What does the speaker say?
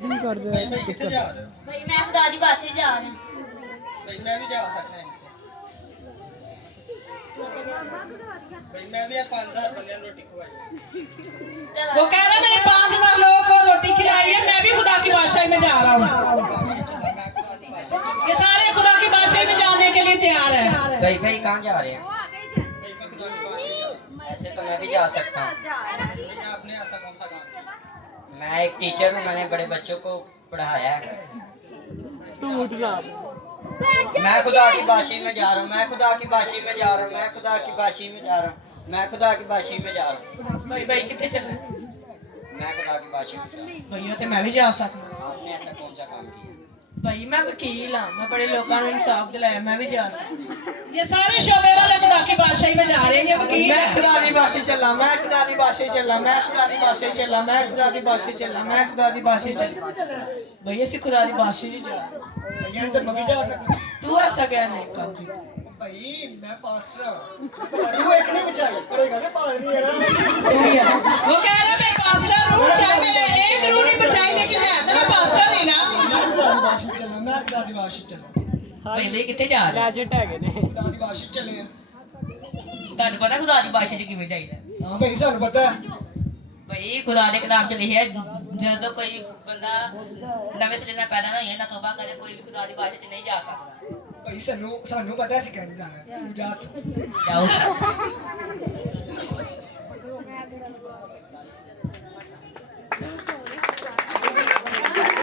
कर दे भाई कितने जा रहे हो? भाई मैं खुदा दी बात से जा रहा भाई मैं भी जा सकता हूँ। भाई मैं भी 5,000 बंदे रोटी खवाई। चल वो कह रहा मैंने 5,000 लोगों को रोटी खिलाई है, मैं भी खुदा की बादशाही में जा रहा हूँ। ये सारे खुदा की बादशाही में जाने के लिए तैयार है। भाई भाई कहाँ जा रहे हैं? भाई मैं खुदा की बात ऐसे तो मैं भी जा सकता हूँ। भाई आपने ऐसा कौन सा काम किया? मैं एक टीचर हूँ, मैंने बड़े बच्चों को पढ़ाया है। टूट ना मैं खुदा की बादशाही में जा रहा हूँ, मैं खुदा की बादशाही में जा रहा हूँ, मैं खुदा की बादशाही में जा रहा हूँ, मैं खुदा की बादशाही में जा रहा हूँ, भाई भाई कितने चले? मैं खुदा की बादशाही में जा रहा हूँ। भैया तो मैं भी जा सकता हूँ। आपने ऐसा कौन सा काम किया? भाई मैं वकील हाँ, मैं बड़े लोगों को इंसाफ दिलाया, मैं भी जा सकता हूँ। ये सारे शोबे वाले खुदा की बादशाही में जा रहे हैं, ये वकील मैं है। खुदा दी बादशाही चला, मैं खुदा दी बादशाही चला, मैं खुदा दी बादशाही चला, मैं खुदा दी बादशाही चला, मैं खुदा दी बादशाही चला। भैया से खुदा दी बादशाही जा। भैया अंदर मैं भी जा सकता हूँ। तू ऐसा क्या नहीं काम की? भाई मैं पास्टर हूँ। तू एक नहीं बचाई पड़ेगा ना पाल नहीं है ना। तू ही है। वो कह रहा मैं पास्टर हूँ, चाहे मैंने एक रूह नहीं बचाई, लेकिन है तो मैं पास्टर ही ना। मैं खुदा की बादशाही चला, मैं खुदा की बादशाही चला। ਭਾਈ ਕਿੱਥੇ ਜਾ ਰਹੇ ਲੈਜੈਂਡ ਹੈਗੇ ਨੇ खुदा की बादशाही चले हैं। ਤੁਹਾਨੂੰ ਪਤਾ ਖੁਦਾ ਦੀ ਬਾਦਸ਼ਾਹ ਚ ਕਿਵੇਂ ਜਾਈਦਾ हाँ भाई सानू पता है। ਭਾਈ ਖੁਦਾ ਦੇ ਕਿਤਾਬ ਚ ਲਿਖਿਆ ਜਦੋਂ ਕੋਈ ਬੰਦਾ ਨਵੇਂ ਸਿਰੇ ਨਾਲ ਪੈਦਾ ਨਾ ਹੋਇਆ ਨਾ ਤੋਬਾ ਕਰੇ ਕੋਈ ਵੀ ਖੁਦਾ ਦੀ ਬਾਦਸ਼ਾਹ ਚ ਨਹੀਂ ਜਾ ਸਕਦਾ भाई सानू पता है सी कहने जाना है। तू जा। ਜਾਓ